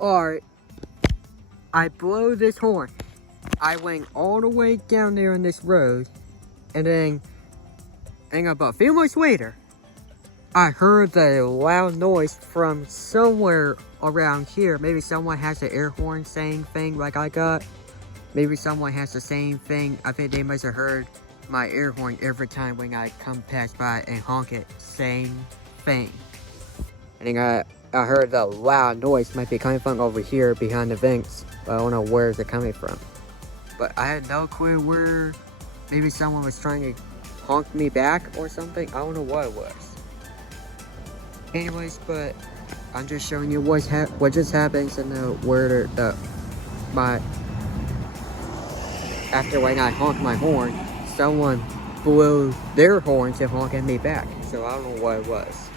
Alright, I blow this horn. I went all the way down there on this road, and then about a few months later, I heard the loud noise from somewhere around here. Maybe someone has an air horn saying thing like I got. Maybe someone has the same thing. I think they must have heard my air horn every time when I come past by and honk it. Same thing. I think I heard the loud noise might be coming from over here behind the vents, but I don't know where it's coming from. But I had no clue where. Maybe someone was trying to honk me back or something. I don't know what it was. Anyways, but I'm just showing you what just happens and where after when I honk my horn, someone blew their horn to honking me back. So I don't know what it was.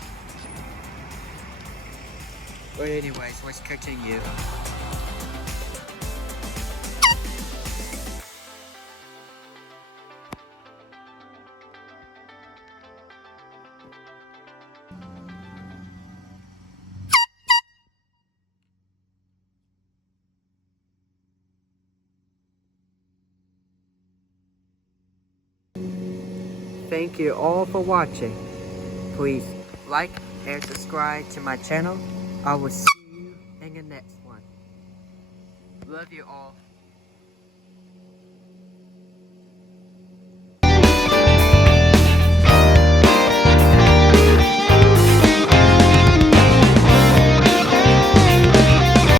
But anyways, let's continue. Thank you all for watching. Please like and subscribe to my channel. I will see you in the next one. Love you all.